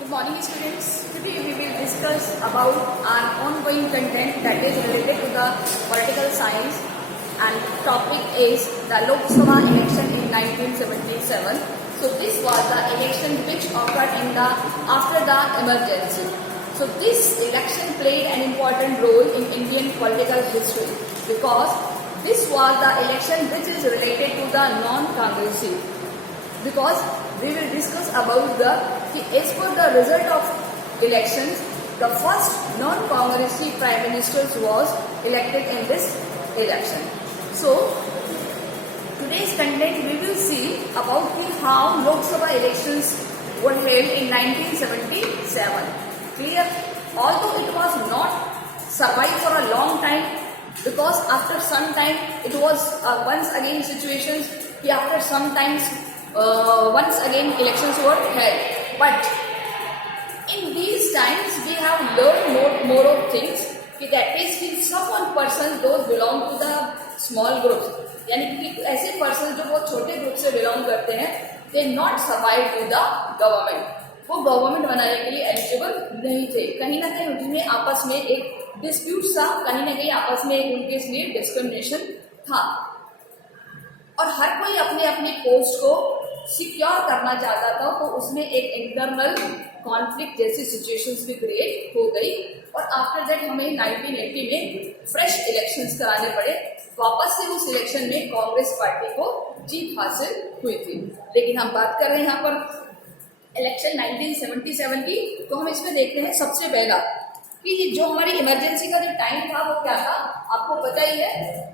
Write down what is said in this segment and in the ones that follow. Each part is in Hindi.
Good morning, students. Today we will discuss about our ongoing content that is related to the political science, and topic is the Lok Sabha election in 1977. So this was the election which occurred after the emergency. So this election played an important role in Indian political history because this was the election which is related to the non-Congressive. Because we will discuss about as per the result of elections, the first non-Congressive Prime Minister was elected in this election. So today's content we will see about how Lok Sabha elections were held in 1977. Clear? Although it was not survived for a long time, because after some time it was once again situations after some times once again elections were held. But in these times we have learned more of things that is some persons those belong to the small groups, यानी कि ऐसे पर्सन जो बहुत छोटे ग्रुप से बिलोंग करते हैं, they not survive to the government, वो गवर्नमेंट बनाने के लिए एलिजिबल नहीं थे. कहीं ना कहीं उनमें आपस में एक डिस्प्यूट था, कहीं ना कहीं आपस में एक उनके लिए डिस्क्रिमिनेशन था और हर कोई अपने अपने पोस्ट को सिक्योर करना चाहता था. तो उसमें एक इंटरनल कॉन्फ्लिक्ट जैसी सिचुएशंस भी क्रिएट हो गई और आफ्टर दैट हमें 1980 में फ्रेश इलेक्शंस कराने पड़े. वापस से उस इलेक्शन में कांग्रेस पार्टी को जीत हासिल हुई थी. लेकिन हम बात कर रहे हैं यहाँ पर इलेक्शन 1977 की, तो हम इसमें देखते हैं सबसे पहला कि जो हमारी इमरजेंसी का जो टाइम था वो क्या था, आपको पता ही है,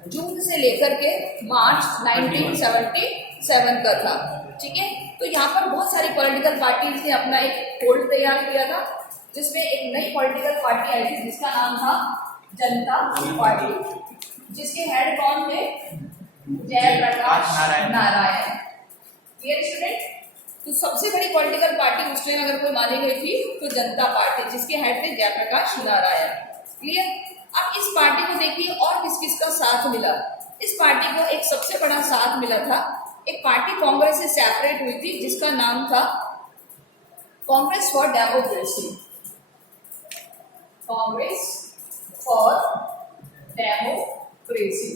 जून से लेकर के मार्च 1977 का था. ठीक है, तो यहाँ पर बहुत सारी पॉलिटिकल पार्टीज ने अपना एक होल्ड तैयार किया था, जिसमें एक नई पॉलिटिकल पार्टी आई थी जिसका नाम था जनता पार्टी, जिसके हेड कौन थे, जयप्रकाश नारायण. Clear student? तो सबसे बड़ी पॉलिटिकल पार्टी उस टाइम अगर कोई मानी गई थी तो जनता पार्टी, जिसके हेड थे जयप्रकाश नारायण. क्लियर? अब इस पार्टी को देखिए और किस किस का साथ मिला. इस पार्टी को एक सबसे बड़ा साथ मिला था, एक पार्टी कांग्रेस से सेपरेट हुई थी जिसका नाम था Congress for democracy. Congress for democracy.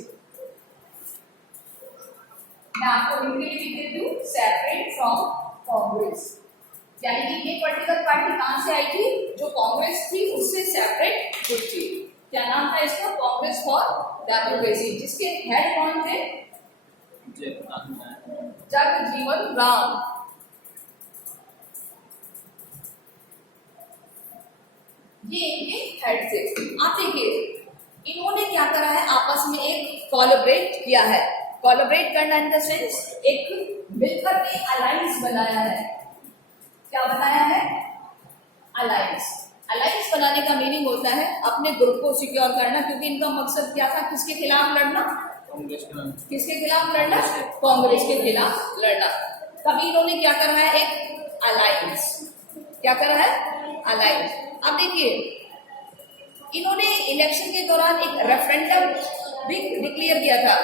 मैं आपको हिंदी लिख देती हूँ, सेपरेट फ्रॉम कांग्रेस. यानी कि ये पॉलिटिकल पार्टी कहां से आई थी, जो कांग्रेस थी उससे सेपरेट हुई थी. क्या नाम था इसका, कांग्रेस फॉर डेमोक्रेसी, जिसके हेड कौन थे, जगजीवन राम. ये इनके हेड थे. आप देखिए इन्होंने क्या करा है, आपस में एक कोलैबोरेट किया है. कोलैबोरेट करना इन द सेंस एक मिलकर के अलायंस बनाया है. क्या बनाया है, अलायंस. अलायंस बनाने का मीनिंग होता है अपने ग्रुप को सिक्योर करना, क्योंकि इनका मकसद क्या था, किसके खिलाफ लड़ना, किसके खिलाफ लड़ना, कांग्रेस के खिलाफ लड़ना. तभी इन्होंने क्या करा है, एक अलायंस. क्या करा है, अलायंस. अब देखिए इन्होंने इलेक्शन के दौरान एक रेफरेंडम भी डिक्लेयर किया था.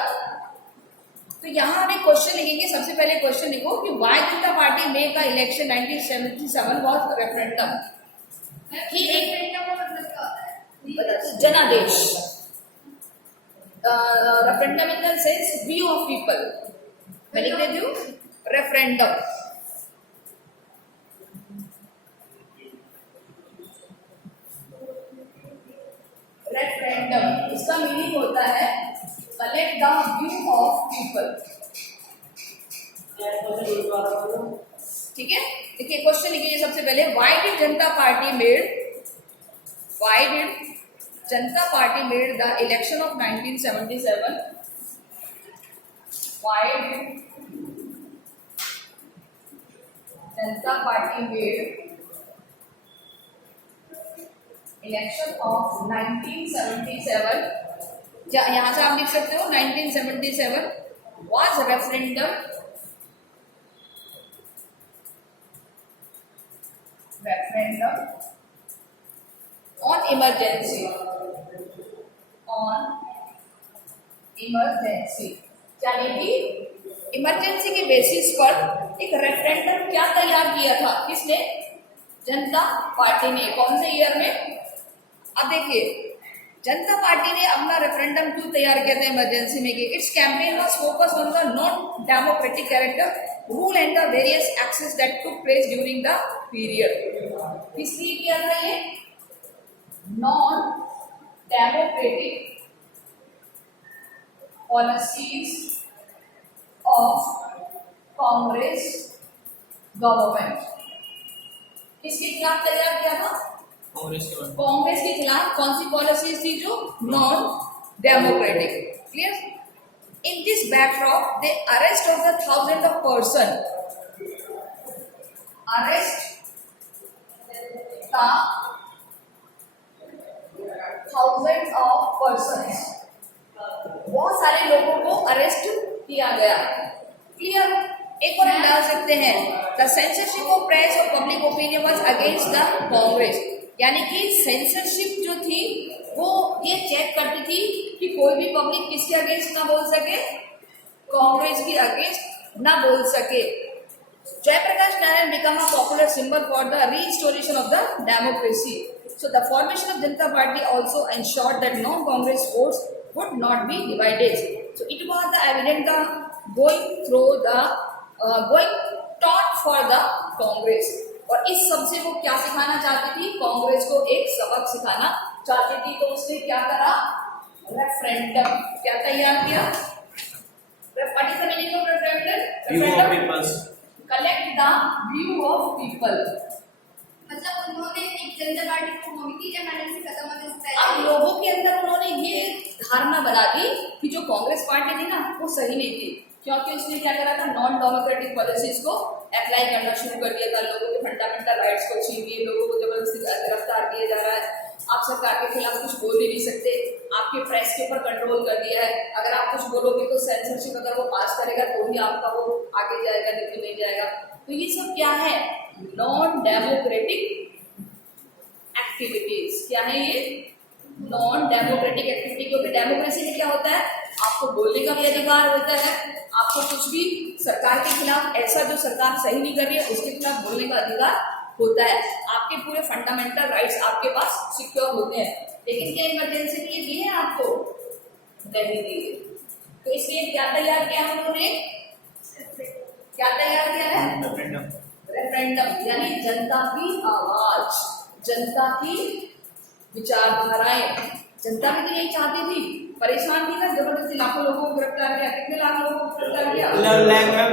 तो यहाँ हमें क्वेश्चन लिखेंगे. सबसे पहले क्वेश्चन लिखो कि why Janata party make the election 1977 was referendum. जनादेश, referendum in the sense view of people. मैं लिख देती हूँ रेफरेंडम. रेफरेंडम इसका मीनिंग होता है collect the view of people. ठीक है, देखिए क्वेश्चन लिखिए सबसे पहले, why did Janata party made the election of 1977. Why did Janata party made election of 1977. यहां से आप लिख सकते हो 1977 वाज रेफरेंडम ऑन इमरजेंसी. यानी कि इमरजेंसी के बेसिस पर एक रेफरेंडम क्या तैयार किया था, किसने, जनता पार्टी ने कौन से ईयर में? अब देखिए जनता पार्टी ने अपना रेफरेंडम क्यों तैयार किया था इमरजेंसी में कि its campaign was focus on the non democratic character rule and the various excess that took place during the period. इसलिए किया था ये non democratic policies of Congress government. किसके खिलाफ तैयार किया था? कांग्रेस के खिलाफ। कौन सी पॉलिसीज थी? जो non democratic. Clear? In this backdrop they arrest of the thousand of person, arrest का थाउजेंड ऑफ पर्सन, बहुत सारे लोगों को अरेस्ट किया गया। क्लियर? एक और हम डाल सकते हैं द सेंसरशिप ऑफ प्रेस और public opinion was against the Congress, यानी कि सेंसरशिप जो थी वो ये चेक करती थी कि कोई भी पब्लिक किसके अगेंस्ट ना बोल सके, कांग्रेस की अगेंस्ट ना बोल सके। Jayaprakash Narayan became a popular symbol for the restoration of the democracy. So the formation of Janata Party also ensured that non-Congress votes would not be divided. So it was the evident going taught for the Congress. और इस सबसे वो क्या सिखाना चाहती थी? कांग्रेस को एक सबक सिखाना चाहती थी। तो उसने क्या करा? रेफरेंडम क्या तैयार किया? What is the meaning of referendum? Referendum collect the view of people. मतलब उन्होंने एक जनता पार्टी को होगी या मैडम से खत्म होने से पहले अब लोगों के अंदर उन्होंने ये धारणा बना दी कि जो कांग्रेस पार्टी थी ना वो सही नहीं थी, क्योंकि उसने क्या करा था? नॉन डेमोक्रेटिक पॉलिसीज को अप्लाई करना शुरू कर दिया था। लोगों के फंडामेंटल राइट्स को छीन लिए, लोगों को जबरदस्ती गिरफ्तार किया जा रहा है। आप सरकार के खिलाफ कुछ बोल ही नहीं सकते, आपके प्रेस के ऊपर कंट्रोल कर दिया है। अगर आप कुछ बोलोगे तो सेंसरशिप अगर वो पास करेगा तो ही आपका वो आगे जाएगा, नहीं तो नहीं जाएगा। तो ये सब क्या है? Non democratic activities. क्या है ये? Non democratic activity. क्योंकि डेमोक्रेसी में क्या होता है? आपको बोलने का भी अधिकार होता है, आपको कुछ भी सरकार के खिलाफ ऐसा जो सरकार सही नहीं कर रही है उसके खिलाफ बोलने का अधिकार होता है। आपके पूरे फंडामेंटल राइट्स आपके पास सिक्योर होते हैं। लेकिन क्या इमरजेंसी में ये दिए हैं आपको? नहीं दिए। तो इसलिए क्या तैयार किया उन्होंने? क्या तैयार किया है? रेफरेंडम, यानी जनता की आवाज, जनता की विचारधाराएं। जनता भी तो यही चाहती थी, परेशान थी ना, जबरदस्ती लाखों लोगों को गिरफ्तार किया। कितने लाख लोगों को गिरफ्तार किया? 11,000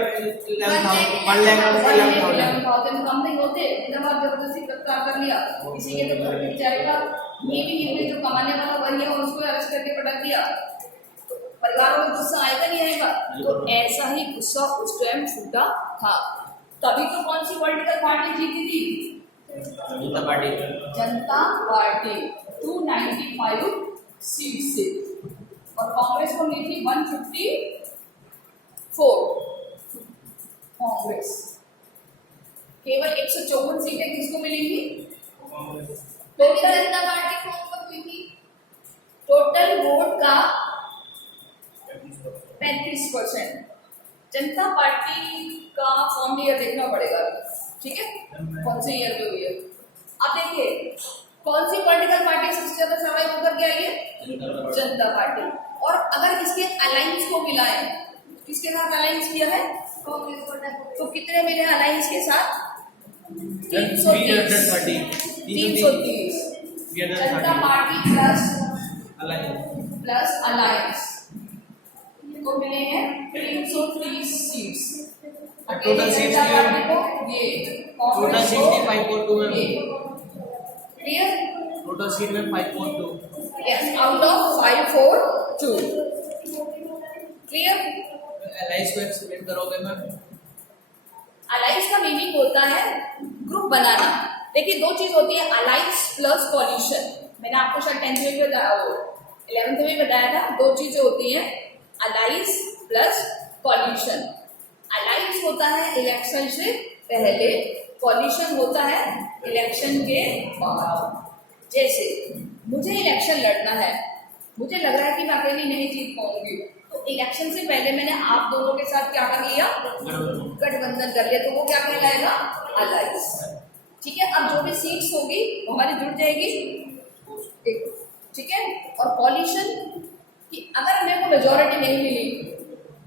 कम नहीं होते, इतना बार जबरदस्ती गिरफ्तार कर लिया। किसी के तो घर में जाएगा, ये भी नहीं, जो कमाने वाला वही है उसको अरेस्ट करके पटक दिया। परिवारों में गुस्सा आएगा नहीं आएगा? तो ऐसा ही गुस्सा उस टाइम फूटा था। तभी तो कौन सी पॉलिटिकल पार्टी जीती थी? जनता पार्टी। जनता पार्टी 295 सीट से, और कांग्रेस को मिली थी 154। कांग्रेस केवल 154 सीटें किसको मिली थी? टोटल जनता पार्टी को हुई थी। टोटल वोट का 35%। जनता पार्टी का फॉर्म ईयर देखना पड़ेगा, ठीक है, कौन से ईयर में हुई है। अब देखिए कौन सी पॉलिटिकल पार्टी सबसे ज्यादा सर्वाइव होकर के आई है? जनता पार्टी। और अगर इसके अलायंस को मिलाएं, किसके साथ अलायंस किया है? कांग्रेस को। तो कितने मिले अलायंस के साथ? 330। जनता पार्टी प्लस अलायंस को मिले हैं 330 सीट्स। टोटल सीट्स ये टोटल सीट 542 में। क्लियर? टोटल सीट में 542। Yes, out of 542। Clear? Alliance को एक्सप्लेन करोगे मैम? अलायंस का मीनिंग होता है ग्रुप बनाना। देखिए दो चीज होती है, अलायंस प्लस कॉलिशन। मैंने आपको शायद 10th में बताया, 11th में बताया था। दो चीजें होती हैं, अलायंस प्लस कॉलिशन। अलायंस होता है इलेक्शन से पहले, कॉलिशन होता है इलेक्शन के बाद। जैसे मुझे इलेक्शन लड़ना है, मुझे लग रहा है कि मैं अकेली नहीं जीत पाऊंगी, तो इलेक्शन से पहले मैंने आप दोनों के साथ क्या कर लिया? गठबंधन कर लिया। तो वो क्या कहलाएगा? अलायंस। ठीक है, अब जो भी सीट्स होगी वो हमारी जुड़ जाएगी एक, ठीक है। और कॉलिशन कि अगर मेरे को मेजोरिटी नहीं मिली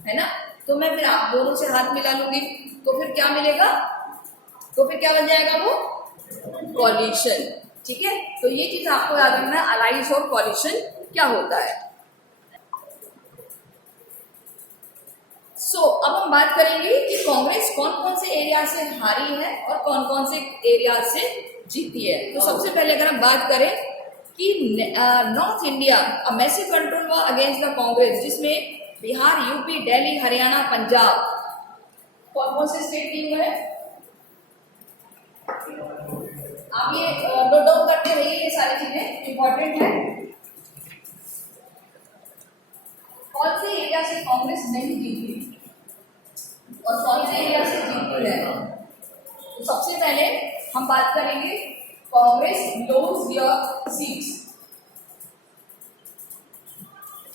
है ना, तो मैं फिर आप दोनों से हाथ मिला लूंगी, तो फिर क्या मिलेगा, तो फिर क्या बन जाएगा वो कॉलिशन, ठीक है। तो ये चीज आपको याद रखना है, अलाइंस और कॉलिशन क्या होता है। अब हम बात करेंगे कि कांग्रेस कौन कौन से एरिया से हारी है और कौन कौन से एरिया से जीती है। तो सबसे पहले अगर हम बात करें कि नॉर्थ इंडिया मैसिव कंट्रोल हुआ अगेंस्ट द कांग्रेस, जिसमें बिहार, यूपी, दिल्ली, हरियाणा, पंजाब, कौन कौन से स्टेट दिए हुए हैं, आप ये नोट डाउन करते रहिए, ये सारी चीजें इंपॉर्टेंट है। कौन से एरिया से कांग्रेस नहीं जीती और कौन से एरिया से जीती है। तो सबसे पहले हम बात करेंगे कांग्रेस लूज योर सीट्स।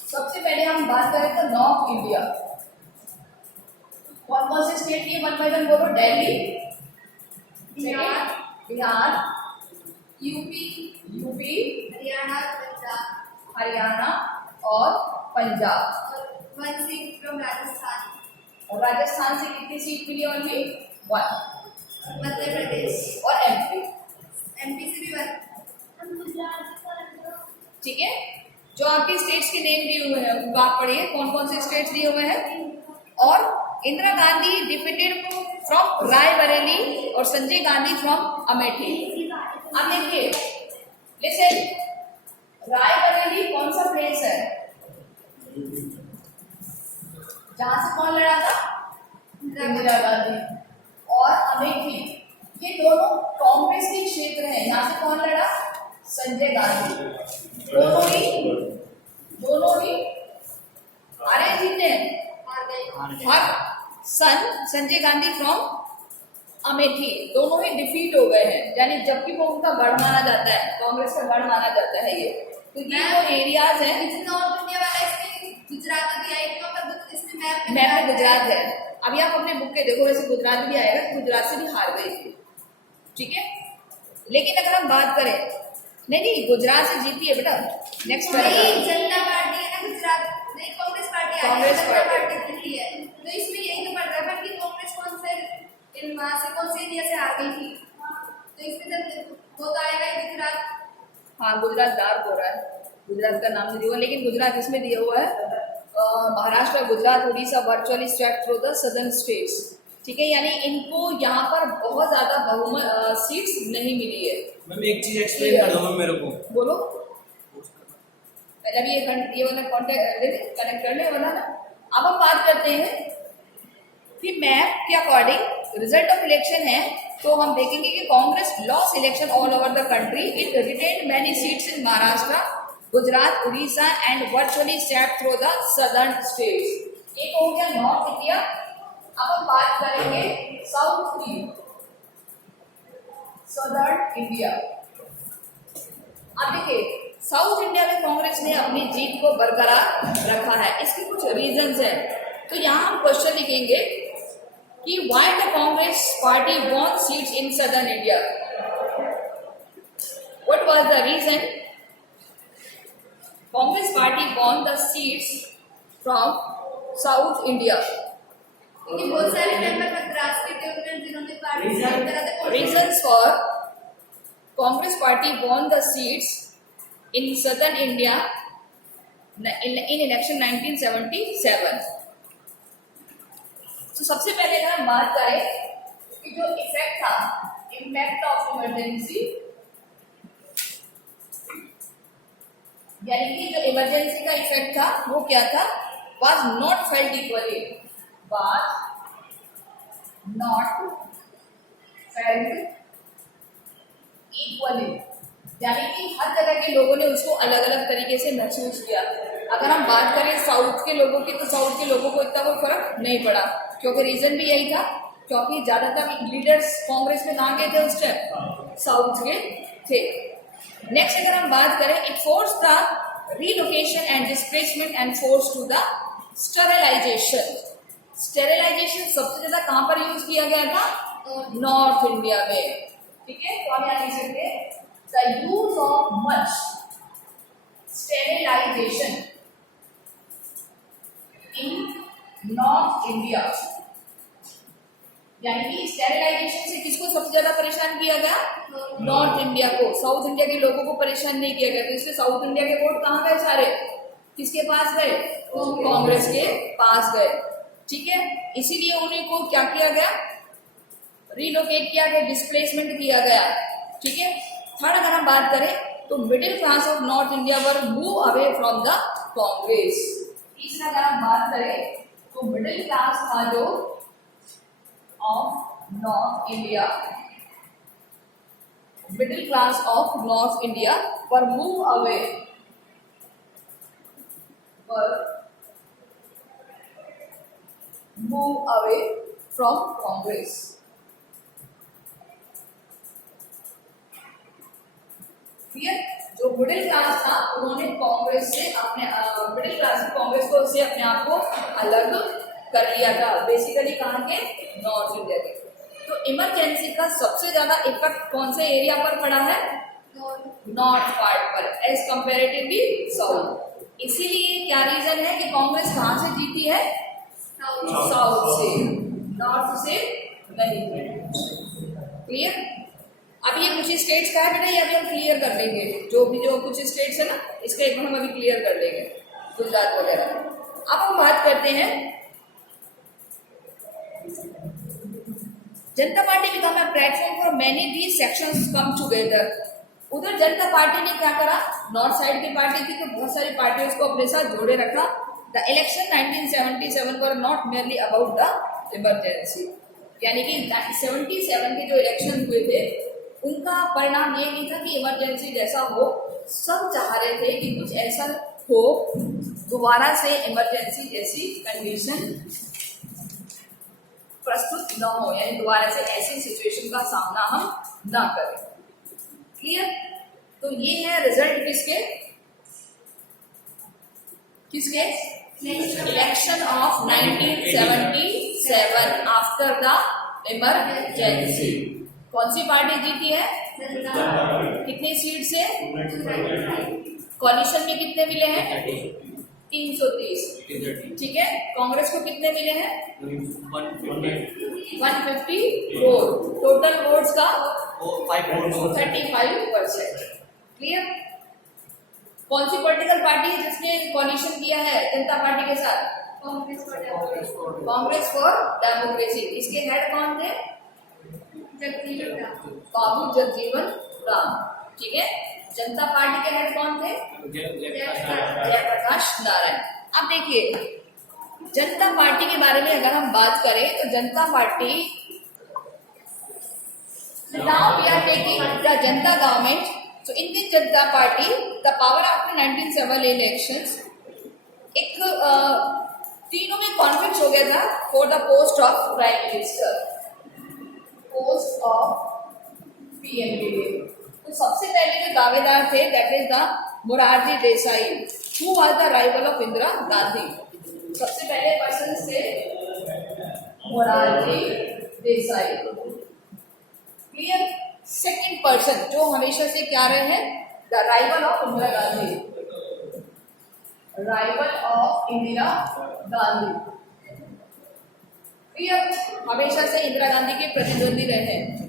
सबसे पहले हम बात करें तो नॉर्थ इंडिया, कौन कौन से स्टेट लिए, वन बाय वन बोलो। दिल्ली, बिहार, यूपी, हरियाणा और पंजाब। और 1 सीट फ्रॉम राजस्थान, और राजस्थान से कितनी सीट मिली, ओनली 1। मध्य प्रदेश और एमपी से भी 1। ठीक है। जो आपके स्टेट्स के नेम दिए हुए हैं वो आप पढ़िए, कौन कौन से स्टेट्स दिए हुए हैं। और इंदिरा गांधी डिफीटेड फ्रॉम रायबरेली और संजय गांधी फ्रॉम अमेठी। अब देखिए, लिसन, रायबरेली कौन सा प्लेस है जहां से कौन लड़ा था, इंदिरा गांधी। और अमेठी, ये दोनों कांग्रेस के क्षेत्र हैं, यहाँ से कौन लड़ा, संजय गांधी। दोनों ही हारे जीते हर सन संजय गांधी फ्रॉम अमेठी, दोनों ही डिफीट हो गए हैं, यानी जबकि वो उनका गढ़ माना जाता है, कांग्रेस का गढ़ माना जाता है ये। तो ये वो एरियाज हैं। नॉर्थ इंडिया वाला इसमें गुजरात दिया है, इसमें मैप में गुजरात है। अभी आप अपने बुक के देखो, वैसे गुजरात भी आएगा, तो गुजरात से भी हार गई थी, ठीक है। लेकिन अगर हम बात करें, नहीं गुजरात से जीती है बेटा, नेक्स्ट जनता पार्टी है ना गुजरात, नहीं कांग्रेस पार्टी आ रही है, जनता पार्टी दिल्ली है। तो इसमें यही तो पड़ रहा है कि कांग्रेस कौन से एरिया से हार गई थी, तो इसमें जब वो तो आएगा गुजरात। हाँ, गुजरात डार्क हो रहा है, गुजरात का नाम नहीं दिया हुआ, लेकिन गुजरात इसमें दिया हुआ है Maharashtra, Gujarat, Orissa virtually swept through the southern states, ठीक है। यानी इनको यहाँ पर बहुत ज्यादा बहुमत सीट्स नहीं मिली है। मैम एक चीज एक्सप्लेन कर दो मैम मेरे को, बोलो। पहले भी ये वाला कॉन्टेक्ट कनेक्ट कर ले वाला ना। अब हम बात करते हैं कि मैप के अकॉर्डिंग रिजल्ट ऑफ इलेक्शन है, तो हम देखेंगे कि Congress loss election all over the country, it retained many seats in Maharashtra, Gujarat, Orissa and virtually swept through the southern states. एक हो गया नॉर्थ इंडिया। अब हम बात करेंगे साउथ की, सदर्न इंडिया। अब देखिए, साउथ इंडिया में कांग्रेस ने अपनी जीत को बरकरार रखा है, इसके कुछ रीजंस हैं। तो यहाँ हम क्वेश्चन लिखेंगे कि why the Congress party won seats in southern India, what was the reason Congress party won the seats from south India. क्योंकि बहुत सारे मेंबर मद्रास के थे उन्होंने, जिन्होंने पार्टी ज्वाइन करा था। Reasons for Congress Party won the seats in Southern India in election 1977. तो सबसे पहले अगर हम बात करें कि जो इफेक्ट था, इम्पैक्ट ऑफ इमरजेंसी, यानी कि जो इमरजेंसी का इफेक्ट था वो क्या था, was not felt equally, was not felt equally, यानी कि हर जगह के लोगों ने उसको अलग अलग तरीके से महसूस किया। अगर हम बात करें साउथ के लोगों की, तो साउथ के लोगों को इतना कोई फर्क नहीं पड़ा, क्योंकि रीजन भी यही था, क्योंकि ज्यादातर लीडर्स कांग्रेस में कहाँ के थे उस टाइम, साउथ के थे। नेक्स्ट अगर हम बात करें, it force the relocation and displacement and force to the sterilization. Sterilization सबसे ज्यादा कहां पर यूज किया गया था, नॉर्थ इंडिया में। ठीक है, तो हम यहाँ लिख सकते हैं the use of much sterilization in north India, यानी कि स्टेरिलाइजेशन से किसको सबसे ज्यादा परेशान किया गया? नॉर्थ इंडिया को। साउथ इंडिया के लोगों को परेशान नहीं किया गया, तो इससे साउथ इंडिया के वोट कहाँ गए सारे? किसके पास गए? कांग्रेस के पास गए। ठीक है, इसीलिए उन्हीं को क्या किया गया? रिलोकेट किया गया, डिस्प्लेसमेंट किया गया। ठीक है, थर्ड अगर हम बात करें तो middle class of north India were move away from the Congress. तीसरा अगर हम बात करें तो मिडिल क्लास था जो of north India, middle class of north India were move away from Congress. Clear? जो मिडिल क्लास था उन्होंने कांग्रेस से अपने मिडिल क्लास कांग्रेस को से अपने आप को अलग कर लिया था, बेसिकली कहाँ के? नॉर्थ इंडिया के। तो इमरजेंसी का सबसे ज्यादा इफेक्ट कौन से एरिया पर पड़ा है? नॉर्थ पार्ट पर एज कंपेरेटिवली साउथ। इसीलिए क्या रीजन है कि कांग्रेस कहाँ से जीती है? साउथ से, नॉर्थ से नहीं। क्लियर? अब ये कुछ स्टेट्स का है बेटा, ये अभी हम क्लियर कर लेंगे। जो कुछ स्टेट्स है ना, इसका एक हम अभी क्लियर कर लेंगे, गुजरात वगैरह। अब हम बात करते हैं जनता party become a platform for many these sections come together. उधर जनता पार्टी ने क्या करा? नॉर्थ साइड की पार्टी थी तो बहुत सारी पार्टियों को अपने साथ जोड़े रखा। The election 1977 were not merely about the emergency, यानी कि 77 के जो इलेक्शन हुए थे उनका परिणाम ये नहीं था कि इमरजेंसी जैसा हो, सब चाह रहे थे कि कुछ ऐसा हो दोबारा से इमरजेंसी जैसी कंडीशन प्रस्तुत न हो, यानी दोबारा से ऐसी सिचुएशन का सामना हम ना करें। क्लियर? तो ये है रिजल्ट किसके? Election of 1977 after the emergency. कौन सी पार्टी जीती है? कितनी सीट से? कोalition में कितने मिले हैं? 330। ठीक है, कांग्रेस को कितने मिले हैं? 154। टोटल वोट्स का 35%। क्लियर? कौन सी पॉलिटिकल पार्टी है जिसने कोalition किया है जनता पार्टी के साथ? Congress for democracy. इसके हेड कौन थे? बाबू जगजीवन राम। ठीक है, जनता पार्टी के हेड कौन थे? जयप्रकाश नारायण। अब देखिए, जनता पार्टी के बारे में अगर हम बात करें तो Janata Party now we are taking the Janata government. So in this Janata Party, the power after 1970 elections, एक तीनों में कॉन्फ्लिक्ट हो गया था for the post of prime minister, post of PM. तो सबसे पहले जो दावेदार थे that is the Morarji Desai, who was the rival of Indira Gandhi. सबसे पहले पर्सन थे Morarji Desai. Clear? Second person जो हमेशा से क्या रहे हैं? The rival of Indira Gandhi, rival of Indira Gandhi. Clear? हमेशा से इंदिरा गांधी के प्रतिद्वंदी रहे हैं।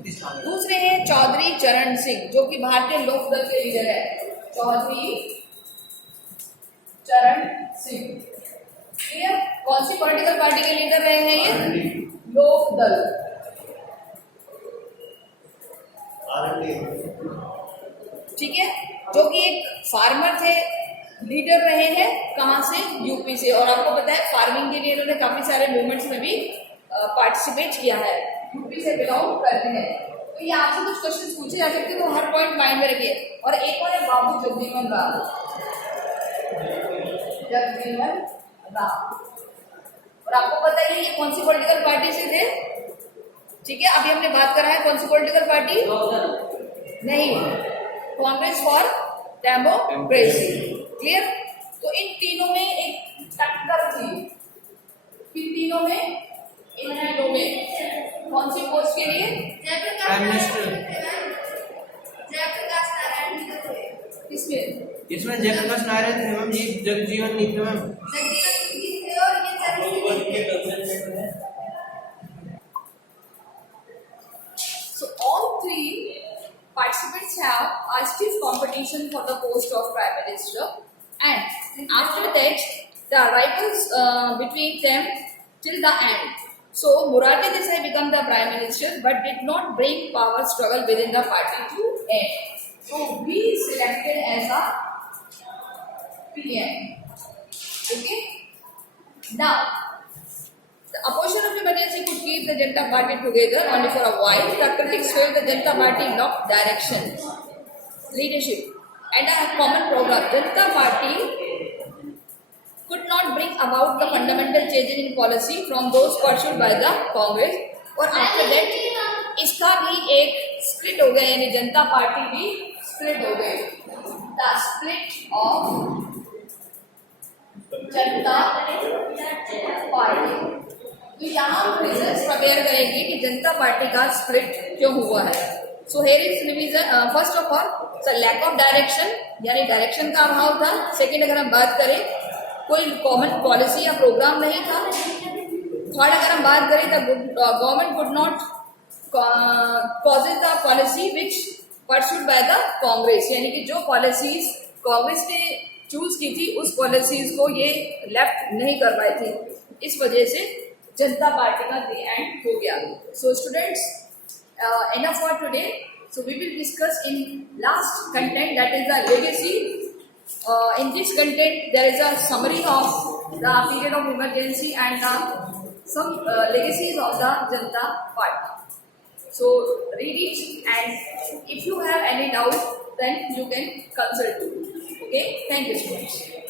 दूसरे हैं चौधरी चरण सिंह, जो कि भारतीय लोक दल के लीडर है, चौधरी चरण सिंह। क्लियर? कौन सी पॉलिटिकल पार्टी के लीडर रहे हैं ये? लोक दल। ठीक है, जो कि एक फार्मर थे, लीडर रहे हैं कहां से? यूपी से। और आपको पता है फार्मिंग के लिए इन्होंने काफी सारे मूवमेंट्स में भी पार्टिसिपेट किया है, यूपी से बिलोंग करते हैं। तो ये आपसे कुछ क्वेश्चन पूछे जा सकते हैं, तो हर पॉइंट माइंड में रखिए। और एक और है बाबू जगजीवन राम, जगजीवन राम। और आपको पता ही ये कौन सी पॉलिटिकल पार्टी से थे? ठीक है, अभी हमने बात करा है कौन सी पॉलिटिकल पार्टी? नहीं, कांग्रेस फॉर डेमोक्रेसी। क्लियर? तो इन तीनों में एक टक्कर थी, इन तीनों में इन तीनों में कौन सी पोस्ट के लिए? Prime Minister। जयप्रकाश नारायण जी थे। किसमें? इसमें जयप्रकाश नारायण थे मैम, ये जगजीवन नीति मैम। जगजीवन जी थे और ये चरण So all three participants have a stiff competition for the post of Prime Minister, and after that the rivals between them till the end. So Morarji Desai became the Prime Minister but did not bring power struggle within the party to end. So he is selected as a PM. Okay. Now the opposition of emergency could keep the Janata Party together only for a while. The critics felt the Janata Party lacked direction, leadership, and a common program. Janata Party could not bring about the fundamental changes in policy from those pursued by the Congress. और after that इसका भी एक स्प्लिट हो गया, यानी जनता पार्टी भी स्प्लिट हो गई. The split of Janata party. तो यहाँ रिजल्ट प्रिपेयर करेंगे कि जनता पार्टी का स्प्लिट क्यों हुआ है. So here is revision. First of all sir lack of direction, यानी डायरेक्शन का अभाव था. सेकंड अगर हम बात करें कोई कॉमन पॉलिसी या प्रोग्राम नहीं था. थर्ड अगर हम बात करें the government could not causes the policy which pursued by the Congress, यानी कि जो पॉलिसीज कांग्रेस ने चूज की थी उस पॉलिसीज को ये लेफ्ट नहीं कर पाई थी. इस वजह से जनता पार्टी का द एंड हो गया. So students enough for today. So we will discuss in last content, that is the legacy. In this content there is a summary of the period of emergency and some legacies of the Janata Party. So read it, and if you have any doubt then you can consult me. Okay, thank you so much.